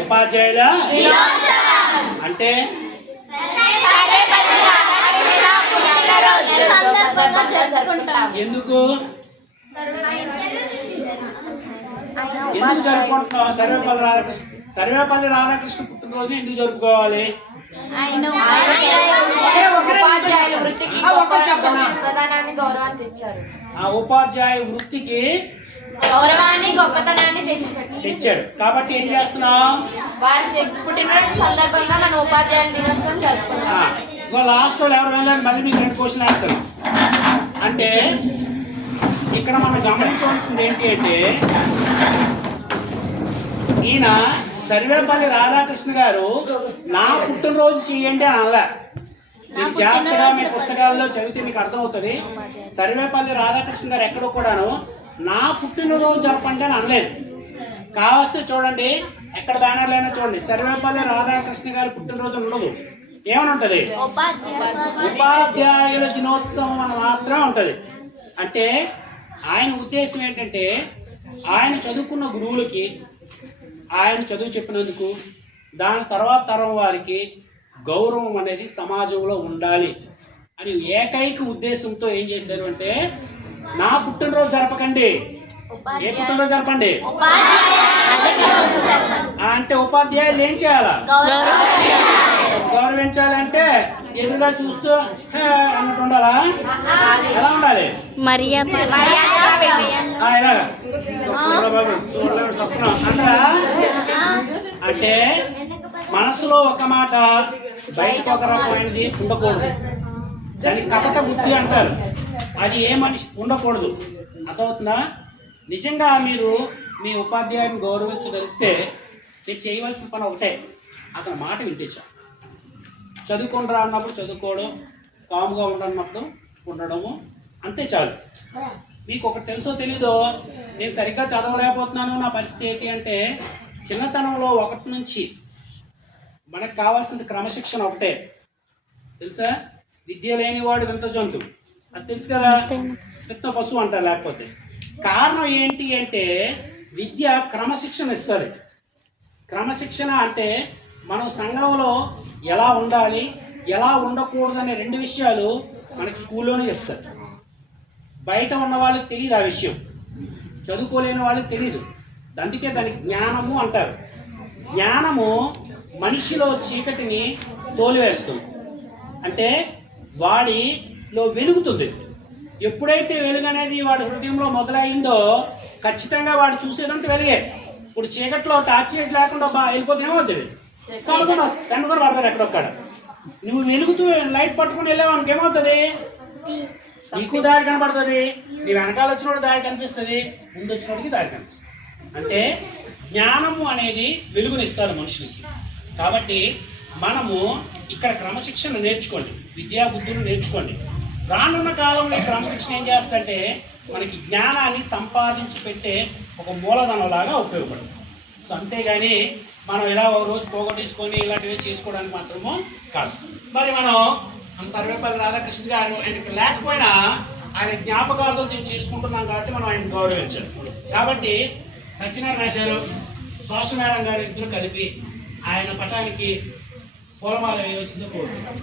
ఉపాధ్యాయుల అంటే ఎందుకు జరుపుకుంటున్నాం? సర్వేపల్లి రాధాకృష్ణ పుట్టినరోజు ఎందుకు జరుపుకోవాలి? ఆ ఉపాధ్యాయ వృత్తికి గౌరవాన్ని గొప్పతనాన్ని తెచ్చాడు కాబట్టి ఏం చేస్తున్నాం? పుట్టినరోజు సందర్భంగా మన ఉపాధ్యాయుల దినోత్సవం జరుపుకుంటాం. లాస్ట్ వాళ్ళు ఎవరు వెళ్ళాలి? మళ్ళీ మీకు 2 క్వశ్చన్ వేస్తారు. అంటే ఇక్కడ మనం గమనించవలసింది ఏంటి అంటే ఈయన సర్వేపల్లి రాధాకృష్ణ గారు నా పుట్టినరోజు చేయండి అని అనలే. మీకు జాగ్రత్తగా మీ పుస్తకాల్లో చదివితే మీకు అర్థమవుతుంది. సర్వేపల్లి రాధాకృష్ణ గారు ఎక్కడో కూడాను నా పుట్టినరోజు జరపండి అని అనలేదు. కావస్తే చూడండి, ఎక్కడ బ్యానర్లు అయినా చూడండి, సర్వేపల్లి రాధాకృష్ణ గారి పుట్టినరోజు ఉండదు. ఏమని ఉంటుంది? ఉపాధ్యాయుల దినోత్సవం అని మాత్రమే ఉంటుంది. అంటే ఆయన ఉద్దేశం ఏంటంటే ఆయన చదువుకున్న గురువులకి ఆయన చదువు చెప్పినందుకు దాని తర్వాత తరం వారికి గౌరవం అనేది సమాజంలో ఉండాలి అని ఏకైక ఉద్దేశంతో ఏం చేశారు అంటే నా పుట్టినరోజు జరపకండి, ఏ పుట్టినరోజు జరపండి అంటే ఉపాధ్యాయులు ఏం చేయాలా? గౌరవించాలంటే ఎదురుగా చూస్తూ అన్నట్టు ఉండాలా? ఎలా ఉండాలి? అంటే మనసులో ఒక మాట బయటకు ఒక రకమైనది ఉండకూడదు. దాన్ని కపట బుద్ధి అంటారు. అది ఏ మనిషి ఉండకూడదు. అర్థమవుతుందా? నిజంగా మీరు మీ ఉపాధ్యాయుని గౌరవించగలిస్తే మీరు చేయవలసిన పని ఒకటే, అతని మాట వింటించా. చదువుకుంటారా అన్నప్పుడు చదువుకోవడం, కాముగా ఉండన్నప్పుడు ఉండడము, అంతే చాలు. మీకు ఒకటి తెలుసో తెలీదో, నేను సరిగ్గా చదవలేకపోతున్నాను, నా పరిస్థితి ఏంటి అంటే చిన్నతనంలో 1 నుంచి మనకు కావాల్సింది క్రమశిక్షణ ఒకటే. తెలుసా? విద్య లేనివాడు వింత జంతువు, అది తెలుసు కదా, విత్త పశువు అంటారు. లేకపోతే కారణం ఏంటి అంటే విద్య క్రమశిక్షణ ఇస్తుంది. క్రమశిక్షణ అంటే మనం సంఘంలో ఎలా ఉండాలి, ఎలా ఉండకూడదనే 2 విషయాలు మనకి స్కూల్లోనే చెప్తారు. బయట ఉన్న వాళ్ళకి తెలియదు ఆ విషయం, చదువుకోలేని వాళ్ళకి తెలియదు. అందుకే దానికి జ్ఞానము అంటారు. జ్ఞానము మనిషిలో చీకటిని తోలివేస్తుంది, అంటే వాడిలో వెలుగుతుంది. ఎప్పుడైతే వెలుగు అనేది వాడి హృదయంలో మొదలైందో ఖచ్చితంగా వాడు చూసేదంతా వెలిగే. ఇప్పుడు చీకట్లో టార్చ్ లైట్ లేకుండా వెళ్ళిపోతే ఏమవుతుంది? దాన్ని కూడా పడతారు ఎక్కడొక్కడ. నువ్వు వెలుగుతూ లైట్ పట్టుకుని వెళ్ళావు ఏమవుతుంది? నీకు దారి కనపడుతుంది, నీ వెనకాల వచ్చినోడు దారి కనిపిస్తుంది, ముందు వచ్చినోడికి దారి కనిపిస్తుంది. అంటే జ్ఞానము అనేది వెలుగునిస్తారు మనుషులకి. కాబట్టి మనము ఇక్కడ క్రమశిక్షణ నేర్చుకోండి, విద్యా బుద్ధులు నేర్చుకోండి. రానున్న కాలంలో ఈ క్రమశిక్షణ ఏం చేస్తుందంటే మనకి జ్ఞానాన్ని సంపాదించి పెట్టే ఒక మూలధనంలాగా ఉపయోగపడుతుంది. సో అంతేగాని మనం ఇలా ఒక రోజు పోగొట్టేసుకొని ఇలాంటివి చేసుకోవడానికి మాత్రమో కాదు. మరి మనం సర్వేపల్లి రాధాకృష్ణ గారు ఆయనకి లేకపోయినా ఆయన జ్ఞాపకాలతో మేము చేసుకుంటున్నాం కాబట్టి మనం ఆయన గౌరవించాలి. కాబట్టి సత్యనారాయణ రాశారు, సోష మేడం గారు ఇద్దరు కలిపి ఆయన పటానికి పూలమాల వేయవలసింది కోరుతున్నాం.